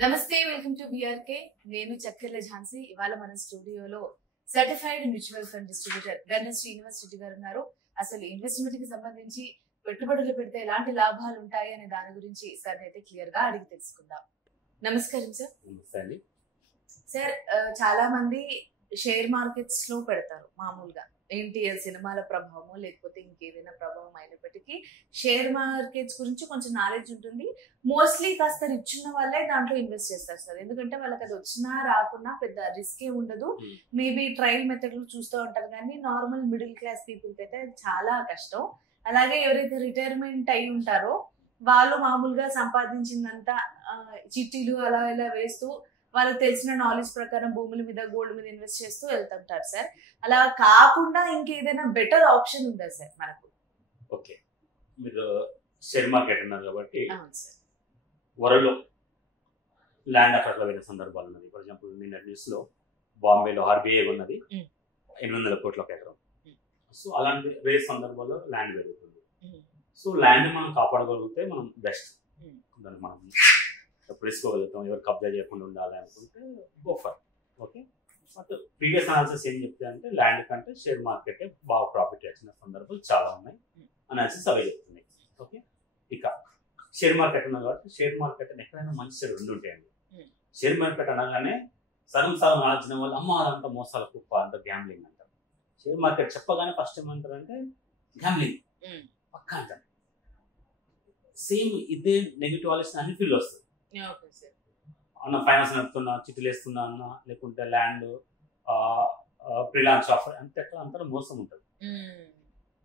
నమస్తే, welcome to BRK. నేను చక్కెర్ల ఝాన్సీ. ఇవాళ మన స్టూడియోలో సర్టిఫైడ్ మ్యూచువల్ ఫండ్ డిస్ట్రిబ్యూటర్ గన్న శ్రీనివాస్ రెడ్డి గారు ఉన్నారు. అసలు ఇన్వెస్ట్మెంట్ కి సంబంధించి పెట్టుబడులు పెడితే ఎలాంటి లాభాలు ఉంటాయి అనే దాని గురించి సార్ అయితే క్లియర్ గా అడిగి తెలుసుకుందాం. నమస్కారం సార్. సార్, చాలా మంది షేర్ మార్కెట్స్ లో పెడతారు. మామూలుగా ఏంటి, సినిమాల ప్రభావమో లేకపోతే ఇంకేదైనా ప్రభావం అయినప్పటికీ షేర్ మార్కెట్స్ గురించి కొంచెం నాలెడ్జ్ ఉంటుంది. మోస్ట్లీ కాస్త రిచ్ ఉన్న వాళ్ళే దాంట్లో ఇన్వెస్ట్ చేస్తారు సార్. ఎందుకంటే వాళ్ళకి అది వచ్చినా రాకున్నా పెద్ద రిస్క్ ఏ ఉండదు. మేబీ ట్రయల్ మెథడ్లు చూస్తూ ఉంటారు, కానీ నార్మల్ మిడిల్ క్లాస్ పీపుల్కి అయితే చాలా కష్టం. అలాగే ఎవరైతే రిటైర్మెంట్ అయి ఉంటారో వాళ్ళు మామూలుగా సంపాదించిందంతా చిట్టీలు అలా ఇలా వేస్తూ వాళ్ళకి తెలిసిన నాలెడ్జ్ ప్రకారం భూముల మీద, గోల్డ్ మీద ఇన్వెస్ట్ చేస్తూ వెళ్తుంటారు సార్. అలా కాకుండా ఇంకేదైనా బెటర్ ఆప్షన్ ఉందా సార్ మనకు? ఓకే, మీరు షేర్ మార్కెట్ అన్నారు కాబట్టి వరల్డ్లో ల్యాండ్ అక్కడ పోయిన సందర్భాలు ఉన్నది. ఫర్ ఎగ్జాంపుల్ నిన్న న్యూస్లో బాంబేలో ఆర్బీఐ ఉన్నది 800 కోట్ల ఎకరం. సో అలాంటి రేస్ సందర్భాల్లో ల్యాండ్ పెరుగుతుంది. సో ల్యాండ్ మనం కాపాడగలిగితే మనం బెస్ట్, దాన్ని మనం తీసుకోగలుగుతాం. ఎవరు కబ్జా చేయకుండా ఉండాలి అనుకుంటే go for. Okay, but previous analysis ఏం చెప్తే అంటే ల్యాండ్ కంటే షేర్ మార్కెట్ బాగా ప్రాఫిట్ వచ్చిన సందర్భాలు చాలా ఉన్నాయి. అనాలిసిస్ అవే చెప్తున్నాయి. ఓకే, ఇక షేర్ మార్కెట్ ఉన్నది కాబట్టి షేర్ మార్కెట్ ఎక్కడైనా మంచి చెడు రెండు ఉంటాయండి. షేర్ మార్కెట్ అనగానే సగం ఆలోచన వాళ్ళు అమ్మ అదంతా మోసాల కుప్ప, అంత గ్యాంబ్లింగ్ అంటారు. షేర్ మార్కెట్ చెప్పగానే ఫస్ట్ ఏమంటారు అంటే గ్యాంబ్లింగ్ పక్కా అంటారు. సేమ్ ఇదే నెగిటివ్ ఆలోచన అన్ని ఫీల్ వస్తుంది. అన్న ఫైనాన్స్ నడుపుతున్నా, చిట్టులు వేస్తున్నా అన్న, లేకుంటే ల్యాండ్ ఫ్రీలాన్స్ ఆఫర్ అంతే, ఎట్లా అంతా మోసం ఉంటుంది.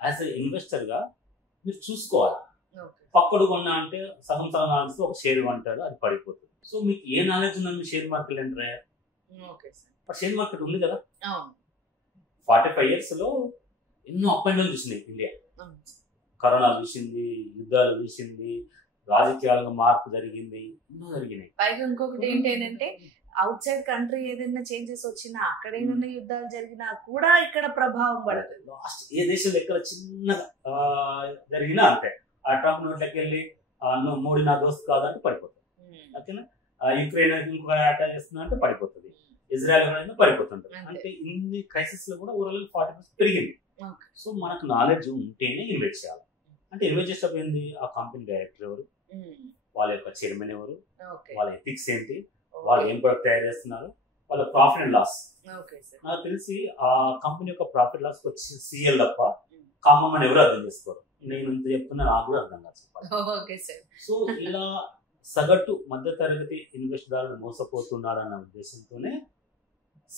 యాజ్ ఎ ఇన్వెస్టర్ గా మీరు చూసుకోవాలి. పక్కడు కొన్నా అంటే సగం నాలెడ్జ్ ఒక షేర్ అంటారు, అది పడిపోతుంది. సో మీకు ఏ నాలెడ్జ్ ఉందో మీరు షేర్ మార్కెట్ ఎంటర్ అయ్యారు. బట్ షేర్ మార్కెట్ ఉంది కదా, 45 years లో ఎన్నో అప్ అండ్ డౌన్ చూసింది ఇండియా. కరోనా చూసింది, యుద్ధాలు చూసింది, రాజకీయాలుగా మార్పు జరిగింది, ఎన్నో జరిగినాయి. పైగా ఇంకొకటి ఏంటంటే అవుట్ సైడ్ కంట్రీ ఏదైనా చేంజెస్ వచ్చినా, అక్కడ ఏదైనా యుద్ధాలు జరిగినా కూడా ఇక్కడ ప్రభావం పడుతుంది. లాస్ట్ ఏ దేశంలో ఎక్కడ చిన్నగా జరిగినా అంతే, ఆ ట్రంప్ నోట్లకి వెళ్ళి మోడీ నా దోస్తు కాదంటే పడిపోతుంది. ఓకేనా, యుక్రెయిన్ ఇంకొక అటాక్ చేస్తున్నా అంటే పడిపోతుంది, ఇజ్రాయెల్ కూడా పడిపోతుంటారు. అంటే ఇన్ని క్రైసిస్ లో కూడా ఓవరాల్ 40% పెరిగింది. సో మనకు నాలెడ్జ్ ఉంటేనే ఇన్వెస్ట్ చేయాలి. అంటే ఇన్వెస్ట్ చేసేటప్పుడు ఏంది, ఆ కంపెనీ డైరెక్టర్ ఎవరు, వాళ్ళ యొక్క చైర్మన్ ఎవరు, వాళ్ళ ఎథిక్స్ ఏంటి, వాళ్ళు ఏం ప్రొడక్ట్ తయారు చేస్తున్నారు, వాళ్ళ ప్రాఫిట్ అండ్ లాస్. నాకు తెలిసి ఆ కంపెనీ యొక్క ప్రాఫిట్ లాస్ వచ్చి సిఎల్ తప్ప కామన్ అని ఎవరు అర్థం చేసుకోరు. నేను ఇంత చెప్తున్నా, నాకు కూడా అర్థం కాదు. సో ఇలా సగటు మధ్య తరగతి ఇన్వెస్టర్లు మోసపోతున్నారన్న ఉద్దేశంతోనే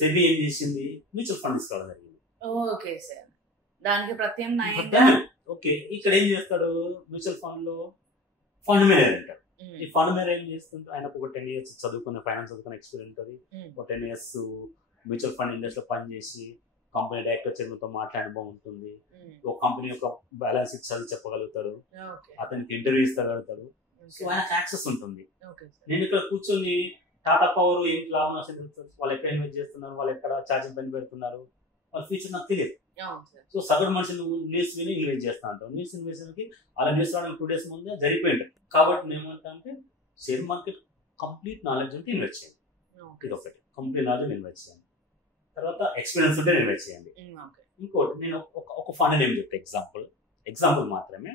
సెబీ ఏం చేసింది, మ్యూచువల్ ఫండ్ తీసుకోవడం జరిగింది. ఓకే సార్, దానికి ప్రత్యామ్నాయంగా ఓకే, ఇక్కడ ఏం చేస్తాడు, మ్యూచువల్ ఫండ్ లో ఫండ్ మేనేజర్ అంటాడు. ఈ ఫండ్ మేనేజర్ ఏం చేస్తుంటే ఆయనకు ఒక 10 years చదువుకున్న, ఫైనాన్స్ చదువుకున్న ఎక్స్పీరియన్స్ ఉంటుంది. ఒక 10 years మ్యూచువల్ ఫండ్ ఇండస్ట్రీలో పనిచేసి కంపెనీ డైరెక్టర్ చైర్మన్తో మాట్లాడే అనుభవం ఉంటుంది. ఒక కంపెనీ యొక్క బ్యాలెన్స్ షీట్ చదివి చెప్పగలుగుతారు, అతనికి ఇంటర్వ్యూ ఇస్తగలుగుతారు. సో ఆయనకు యాక్సెస్ ఉంటుంది. నేను ఇక్కడ కూర్చొని టాటా పవర్ ఏం లాభం నష్టం, వాళ్ళు ఎక్కడ ఇన్వెస్ట్ చేస్తున్నారు, వాళ్ళు ఎక్కడ ఛార్జింగ్ పని పెడుతున్నారు, వాళ్ళ ఫ్యూచర్ నాకు తెలియదు. సో సగటు మనిషి నువ్వు న్యూస్ విని ఇన్వెస్ట్ చేస్తా అంటావు. న్యూస్ ఇన్వెస్టర్కి అలా న్యూస్ రావడానికి 2 days ముందే జరిగిపోయింది. కాబట్టి నేను ఏమంటా అంటే షేర్ మార్కెట్ కంప్లీట్ నాలెడ్జ్ ఉంటే ఇన్వెస్ట్ చేయండి. ఇది ఒకటి, కంప్లీట్ నాలెడ్జ్ ఇన్వెస్ట్ చేయండి. తర్వాత ఎక్స్పీరియన్స్ ఉంటే ఇన్వెస్ట్ చేయండి. ఇంకోటి, నేను ఒక ఫండ్ నేమ్ చెప్తే ఎగ్జాంపుల్ మాత్రమే.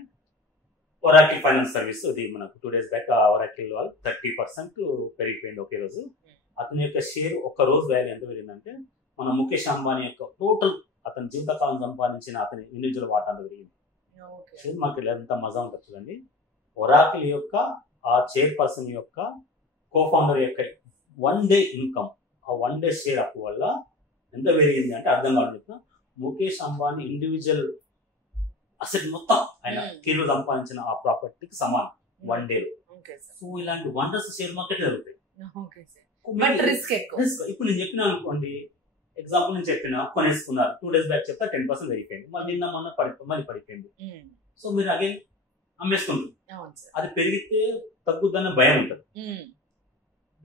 ఒరాకిల్ ఫైనాన్స్ సర్వీస్, ఇది మనకు 2 days బ్యాక్ ఒరాకిల్ వాళ్ళు 30% పెరిగిపోయింది ఒకే రోజు. అతని యొక్క షేర్ ఒక రోజు వాల్యూ ఎంత పెరిగిందంటే మన ముఖేష్ అంబానీ యొక్క టోటల్ అతని జీవితకాలం సంపాదించిన అతని ఇండివిజువల్ వాటా పెరిగింది. షేర్ మార్కెట్ ఎంత మజా ఉంటుంది చూడండి. ఒరాకిల్ యొక్క ఆ చైర్పర్సన్ యొక్క కోఫౌండర్ యొక్క 1 day ఇన్కమ్, ఆ 1 day షేర్ అప్పు వల్ల ఎంత పెరిగింది అంటే అర్థం కాదు చెప్తా. ముఖేష్ అంబానీ ఇండివిజువల్ అసెట్ మొత్తం ఆయన కిలో సంపాదించిన ఆ ప్రాపర్టీకి సమానం 1 day. సో ఇలాంటి వండర్స్ షేర్ మార్కెట్ జరుగుతాయి. ఇప్పుడు నేను చెప్పినా అనుకోండి, ఎగ్జాంపుల్ నేను చెప్పిన కొనేసుకున్నారు, 2 days బ్యాక్ చెప్తా 10% పెరిగిపోయింది, మళ్ళీ నిన్న మొన్న మళ్ళీ పడిపోయింది. సో మీరు అగైన్ అమ్మేసుకుంటారు. అది పెరిగితే తగ్గుద్దన్న భయం ఉంటుంది,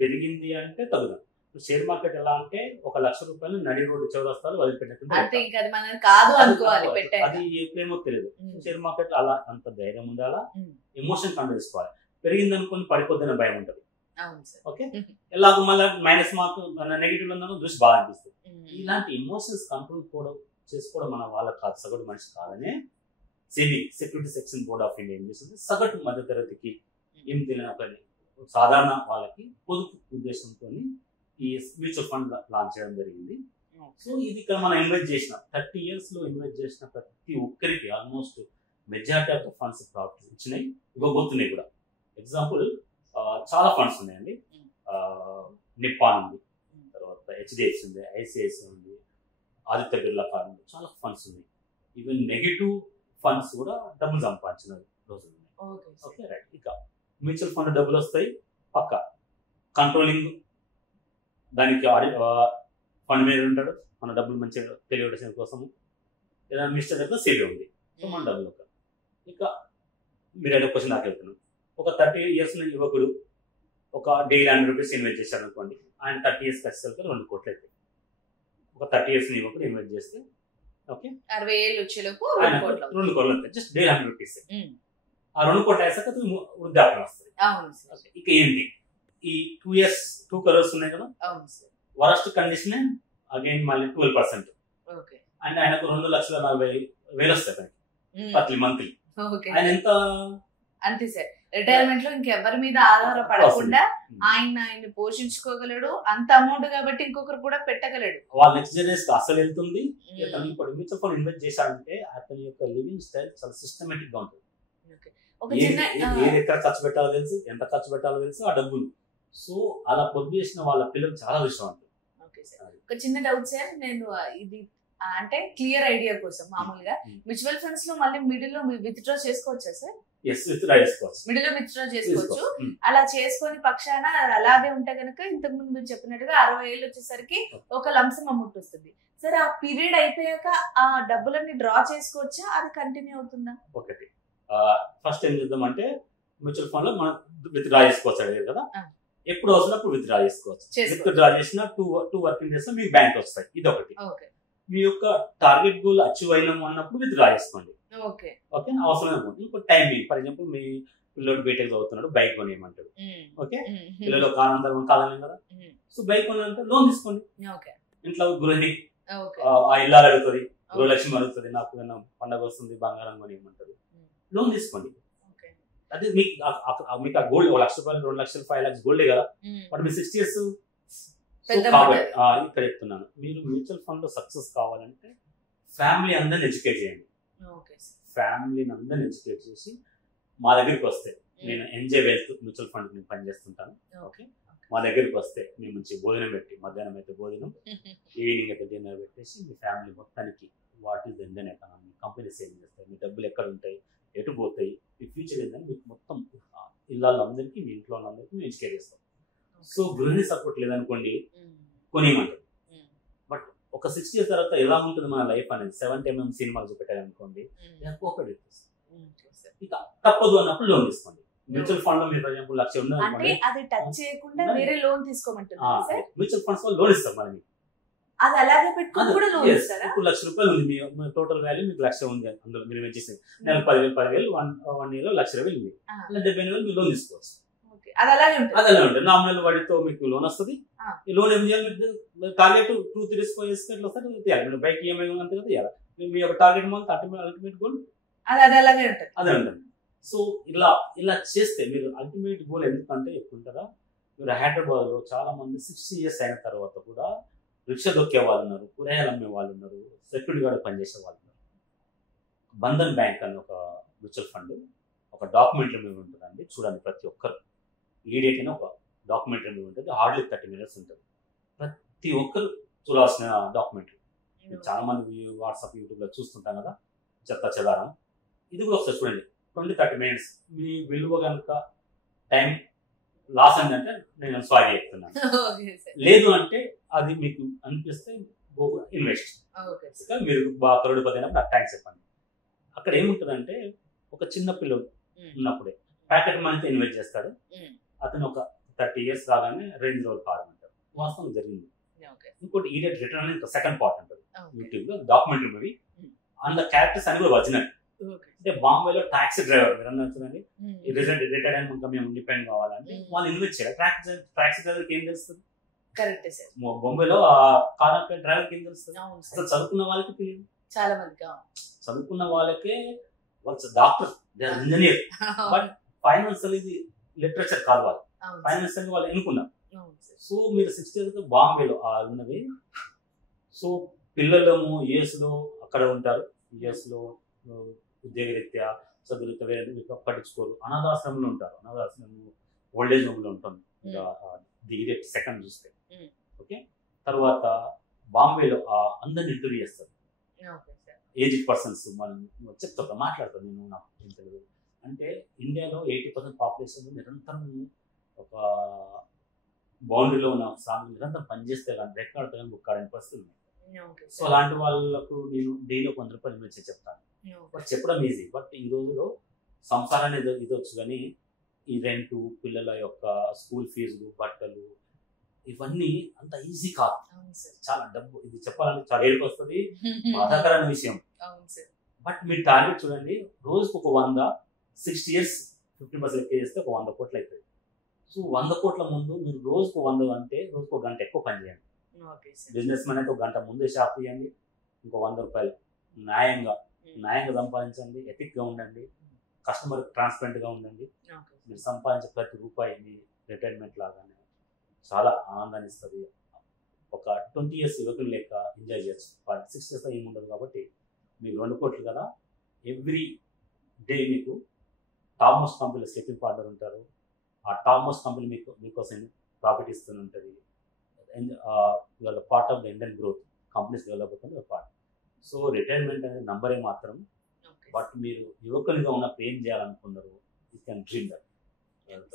పెరిగింది అంటే తగ్గుదాం. షేర్ మార్కెట్ ఎలా అంటే 1 లక్ష రూపాయలు నడి రోడ్డు చౌరస్తాలు వదిలిపెట్టినట్టు, అది ఎప్పుడేమో తెలియదు. షేర్ మార్కెట్ అలా అంత ధైర్యం ఉండాలా, ఎమోషన్ కంట్రోల్ చేసుకోవాలి. పెరిగింది అనుకుని పడిపోద్దన్న భయం ఉంటుంది. ఓకే, ఎలాగో మళ్ళీ మైనస్ మార్క్ నెగిటివ్ ఉందని చూసి బాగా అనిపిస్తుంది. ఇలాంటి ఎమోషన్స్ కంట్రోల్ కూడా చేసుకోవడం మన వాళ్ళకి కాదు, సగటు మనిషి కాదని SEBI security section board of India ఏం చేస్తుంది, సగటు మధ్యతరగతికి ఏం తెలియని సాధారణ వాళ్ళకి పొదుపు ఉద్దేశంతో ఈ మ్యూచువల్ ఫండ్ లాంచ్ చేయడం జరిగింది. సో ఇది ఇక్కడ మనం ఇన్వెస్ట్ చేసిన 30 years లో ఇన్వెస్ట్ చేసిన ప్రతి ఒక్కరికి almost majority of the funds profit ఇచ్చినాయి, ఇవ్వబోతున్నాయి కూడా. ఎగ్జాంపుల్ చాలా ఫండ్స్ ఉన్నాయండి. నిప్పాన్ ఉంది, తర్వాత హెచ్డిఎఫ్సి ఉంది, ఐసిఐసి ఉంది, ఆదిత్య బిర్లా కార్ ఉంది, చాలా ఫండ్స్ ఉన్నాయి. ఈవెన్ నెగిటివ్ ఫండ్స్ కూడా డబ్బులు సంపాదించిన రోజులు ఉన్నాయి. Okay right. ఇక మ్యూచువల్ ఫండ్ డబ్బులు వస్తాయి పక్క, కంట్రోలింగ్ దానికి ఫండ్ మీద ఉంటాడు, మన డబ్బులు మంచిగా తెలియడం కోసం ఏదైనా మిస్టేక్ అయితే సేవ్ ఉంది. సో మన డబ్బులు ఇక మీరు ఏదో క్వశ్చన్ దాకా వెళ్తున్నాం. ఒక 30 years యువకుడు ఒక డైలీ 100 rupees ఇన్వెస్ట్ చేశారు అనుకోండి, ఆయన 30 years ఖచ్చితంగా 2 కోట్లు అవుతాయి. ఒక 30 years యువకుడు ఇన్వెస్ట్ చేస్తే ఓకే 60 ఏళ్ళు వచ్చేలోపు 2 కోట్లు అవుతాయి. Just daily 100 rupees. ఆ 2 కోట్లు వేసాక వృద్ధాప్యం వస్తుంది. ఇక ఏంటి, ఈ 2 years 2 crores ఉన్నాయి కదా, వరస్ట్ కండిషన్ అగైన్ మళ్ళీ 12%. అండ్ ఆయనకు 2,40,000 వస్తాయి ప్రతి మంత్లీ. ఆయన ఎంత అంతే సార్, రిటైర్మెంట్ లో ఇంకెవరి మీద ఆధారపడకుండా ఆయన పోషించుకోగలడు, అంత అమౌంట్ కాబట్టి ఇంకొకరు కూడా పెట్టగలడు. వాళ్ళ నెక్స్ట్ జనరేషన్ అసలు వెళ్తుంది. ఇప్పుడు మ్యూచువల్ ఫండ్ ఇన్వెస్ట్ చేశారంటే అతని యొక్క లివింగ్ స్టైల్ చాలా సిస్టమేటిక్ గా ఉంటుంది. ఏది ఎక్కడ ఖర్చు పెట్టాలో తెలుసు, ఎంత ఖర్చు పెట్టాలో తెలుసు ఆ డబ్బులు. సో అలా పొద్దు చేసిన వాళ్ళ పిల్లలు చాలా విషయం ఉంటుంది. ఒక చిన్న డౌట్ సార్, నేను ఇది అంటే క్లియర్ ఐడియా కోసం మామూలుగా మ్యూచువల్ ఫండ్స్ లో మళ్ళీ మిడిల్ లో విత్డ్రా చేసుకోవచ్చా సార్? మిడిల్ లో విత్డ్రా చేసుకోవచ్చు. అలా చేసుకొని పక్షాన అలాగే ఉంటే గనక ఇంతకు ముందు మీరు చెప్పినట్టుగా 60 ఏళ్ళు వచ్చేసరికి ఒక లంసం అమౌంట్ వస్తుంది. సరే ఆ పీరియడ్ అయిపోయాక ఆ డబ్బులన్నీ డ్రా చేసుకోవచ్చా, అది కంటిన్యూ అవుతుందా? ఒకటి ఫస్ట్ ఏం చేద్దామంటే మ్యూచువల్ ఫండ్ లో మనం విత్డ్రా చేసుకోవచ్చు కదా, ఎప్పుడు వస్తున్నప్పుడు విత్డ్రా చేసుకోవచ్చు. విత్డ్రా చేసిన 2 working days లో మీకు బ్యాంక్ వస్తాయి. ఇది ఒకటి. మీ యొక్క టార్గెట్ గోల్ అచీవ్ అయినాము అన్నప్పుడు విత్డ్రా చేసుకోండి. ఓకే అవసరం అనుకోండి. ఇంకో టైమింగ్, ఫర్ ఎగ్జాంపుల్ మీ పిల్లడు బయటకు చదువుతున్నాడు, బైక్ కొనేయమంటాడు. ఓకే, పిల్లలు ఆనందం కాదని కదా, సో బైక్ కొనాలంటే లోన్ తీసుకోండి. ఇంట్లో గృహిణి ఆ ఇల్లు అడుగుతుంది, గృహలక్ష్మి అడుగుతుంది, నాకు పండగ వస్తుంది బంగారం కొనేయమంటారు, లోన్ తీసుకోండి. అదే మీకు ఆ గోల్డ్ 1 లక్ష రూపాయలు, 2 లక్షలు, 5 lakhs గోల్డే కదా, బట్ మీ 6 years. ఇక్కడ చెప్తున్నాను, మీరు మ్యూచువల్ ఫండ్ లో సక్సెస్ కావాలంటే ఫ్యామిలీ అందరిని ఎడ్యుకేట్ చేయండి. ఫ్యామిలీని అందరిని ఎడ్యుకేట్ చేసి మా దగ్గరికి వస్తే, నేను ఎంజాయ్ వెల్త్ మ్యూచువల్ ఫండ్ నేను పనిచేస్తుంటాను. ఓకే, మా దగ్గరికి వస్తే మేము మంచి భోజనం పెట్టి, మధ్యాహ్నం అయితే భోజనం, ఈవినింగ్ అయితే డిన్నర్ పెట్టేసి మీ ఫ్యామిలీ మొత్తానికి what is the Indian economy, companies ఏం చేస్తాయి, మీ డబ్బులు ఎక్కడ ఉంటాయి, ఎటు పోతాయి, మీ ఫ్యూచర్ ఏంటని మీకు మొత్తం ఇళ్ళందరికీ, మీ ఇంట్లో వాళ్ళందరికీ మేము ఎడ్యుకేట్ చేస్తాం. సో గృహిణి సపోర్ట్ లేదనుకోండి కొనియమంటారు. బట్ ఒక 6 years తర్వాత ఎలా ఉంటుంది మన లైఫ్ అనేది 70mm సినిమాలు చూపెట్టారనుకోండి, ఇక తప్పదు అన్నప్పుడు లోన్ తీసుకోండి. మ్యూచువల్ ఫండ్ లో మీరు ఫర్ ఎగ్జాంపుల్ 1 లక్ష ఉన్నది, అది టచ్ చేయకుండా వేరే లోన్ తీసుకోమంటారు. మ్యూచువల్ ఫండ్స్ లో లోన్ ఇస్తారు మరి మీకు, అది అలాగే పెట్టుకుని కూడా లోన్ ఇస్తారా? ఇప్పుడు 1 లక్ష రూపాయలు ఉంది, మీ టోటల్ వాల్యూ మీకు 1 లక్ష ఉంది, అందులో మీరు ఇచ్చేసి నెలకు 10,000 1 year లో 1 లక్ష రూపాయలు ఉంది, అలా 70,000 మీరు లోన్ తీసుకోవచ్చు. అది అలాగే ఉంటుంది. నామినల్ వాడితో మీకు లోన్ వస్తుంది. ఈ లోన్ ఏం చేయాలి, టార్గెట్ 2-3 years 4 years ఎట్లా వస్తుంది తీయాలి. బైక్ ఈఎంఐ అంతే కదా తీయాలి. మీ యొక్క టార్గెట్ మంత్ అల్టిమేట్ గోల్ అది అలాగే ఉంటుంది. అదే ఉంటుంది. సో ఇలా చేస్తే మీరు అల్టిమేట్ గోల్ ఎందుకంటే చెప్పుకుంటారా, మీరు హైదరాబాద్ లో చాలా మంది 60 years అయిన తర్వాత కూడా రిక్షా దొక్కే వాళ్ళు ఉన్నారు, కూరగాయలు అమ్మే వాళ్ళు ఉన్నారు, సెక్యూరిటీ గార్డ్ పనిచేసే వాళ్ళు ఉన్నారు. బంధన్ బ్యాంక్ అని ఒక మ్యూచువల్ ఫండ్ ఒక డాక్యుమెంటరీ మీద ఉంటుందండి, చూడండి. ప్రతి ఒక్కరు ఈడేట్ అయినా ఒక డాక్యుమెంటరీ మీద ఉంటుంది, హార్డ్లీ 30 minutes ఉంటుంది. ప్రతి ఒక్కరు చూడాల్సిన డాక్యుమెంటరీ. చాలా మంది వాట్సాప్ యూట్యూబ్లో చూస్తుంటాం కదా చెత్త చెదారం, ఇది కూడా ఒకసారి చూడండి. 20-30 minutes మీ విలువ కనుక టైం లాస్ అయిందంటే నేను సారీ చెప్తున్నాను, లేదు అంటే అది మీకు అనిపిస్తే ఇన్వెస్ట్. మీరు బాగా కరోడ్పతి అయినప్పుడు నాకు థ్యాంక్స్ చెప్పండి. అక్కడ ఏముంటుందంటే ఒక చిన్న పిల్లలు ఉన్నప్పుడే ప్యాకెట్ మనీతో ఇన్వెస్ట్ చేస్తాడు, అతను ఒక 30 years రాగానే రేంజ్ రోవర్ కార్ అంటారు. వాస్తవం జరిగింది. ఇంకోటి ఈడియట్ రిటర్న్ అనేది సెకండ్ పార్ట్ ఉంటుంది యూట్యూబ్ లో, డాక్యుమెంటరీ మూవీ. అందులో క్యారెక్టర్స్ అని కూడా ఒరిజినల్, అంటే బాంబేలో టాక్సీ డ్రైవర్ మీరు అన్నారు చూడండి, రిటైర్డ్ అయిన ఇంకా మేము ఇండిపెండెంట్ కావాలంటే వాళ్ళు ఇన్వెస్ట్ చేయాలి. టాక్సీ డ్రైవర్కి ఏం తెలుస్తుంది? Correct sir. బొంబాయిలో కార్ డ్రైవర్కి ఏం తెలుస్తుంది? అసలు చదువుకున్న వాళ్ళకి తెలియదు. చాలా మందికి చదువుకున్న వాళ్ళకే వాళ్ళు డాక్టర్, ఇంజనీర్, బట్ ఫైనాన్షియల్ ఇది లిటరేచర్ కాదు వాళ్ళు, ఫైనాన్షియల్ వాళ్ళు ఎన్నుకున్నారు. సో మీరు 60 years బాంబేలో ఉన్నది. సో పిల్లలము యుఎస్లో అక్కడ ఉంటారు, యుఎస్లో ఉద్యోగరీత్యా చదువురీత్యా వేరే పట్టించుకోరు, అనాథాశ్రమంలో ఉంటారు. అనాథాశ్రమం ఓల్డేజ్ హోమ్లో ఉంటుంది ఇదే సెకండ్ చూస్తే. ఓకే, తర్వాత బాంబేలో అందరిని ఇంటర్వ్యూ చేస్తారు, ఏజ్డ్ పర్సన్స్. మనం చెప్తా మాట్లాడతాం, నేను నాకు ఏం తెలియదు అంటే ఇండియాలో 80% పాపులేషన్ నిరంతరం ఒక బౌండరీలో ఉన్న సాంగ్ నిరంతరం పనిచేస్తే కానీ రెక్కాడితే కానీ బుక్ ఆడని పరిస్థితులు ఉన్నాయి. సో అలాంటి వాళ్ళకు నేను డైలీ ₹100 ఇన్వెస్ట్ చేసి చెప్తాను. బట్ చెప్పడం ఈజీ, బట్ ఈ రోజులో సంసారాన్ని ఇదొచ్చు కానీ ఈ రెంటు, పిల్లల యొక్క స్కూల్ ఫీజులు, బట్టలు, ఇవన్నీ అంత ఈజీ కాదు. చాలా డబ్బు, ఇది చెప్పాలంటే చాలా ఏడుపు వస్తుంది, బాధాకరమైన విషయం. బట్ మీ టార్గెట్ చూడండి, రోజుకు ఒక 100, 60 years 50% లెక్క చేస్తే ఒక 100 కోట్లు అవుతుంది. సో 100 కోట్ల ముందు మీరు రోజుకు 100 అంటే రోజుకు ఒక గంట ఎక్కువ పని చేయండి. బిజినెస్ మ్యాన్ అయితే ఒక గంట ముందే షాప్ తీయండి, ఇంకో ₹100 న్యాయంగా సంపాదించండి, ఎథిక్గా ఉండండి, కస్టమర్ ట్రాన్స్పరెంట్గా ఉండండి. మీరు సంపాదించే ప్రతి రూపాయి మీ రిటైర్మెంట్ లాగానే చాలా ఆనందాన్ని ఇస్తుంది. ఒక 20 years యువకులు లెక్క ఎంజాయ్ చేయొచ్చు. 6 years ఏమి ఉండదు కాబట్టి మీకు 2 కోట్లు కదా. ఎవ్రీ డే మీకు టాప్ మోస్ట్ కంపెనీలో స్లీపింగ్ పార్ట్నర్ ఉంటారు. ఆ టాప్ మోస్ట్ కంపెనీ మీకోసం ప్రాఫిట్ ఇస్తూనే ఉంటుంది. వాళ్ళ part of the Indian growth, companies develop అవుతుంది పార్ట్. సో రిటైర్మెంట్ అనేది నంబరే మాత్రం, బట్ మీరు యువకులుగా ఉన్నప్పుడు ఏం చేయాలనుకున్నారు, you can dream that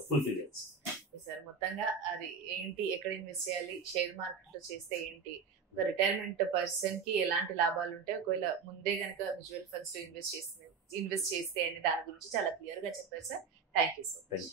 fulfil చేయొచ్చు. సార్ మొత్తంగా అది ఏంటి, ఎక్కడ ఇన్వెస్ట్ చేయాలి, షేర్ మార్కెట్ లో చేస్తే ఏంటి, ఒక రిటైర్మెంట్ పర్సన్ కి ఎలాంటి లాభాలు ఉంటాయి, ఒకవేళ ముందే కనుక మ్యూచువల్ ఫండ్స్ లో ఇన్వెస్ట్ చేస్తే అనే దాని గురించి చాలా క్లియర్ గా చెప్పారు sir. Thank you so much.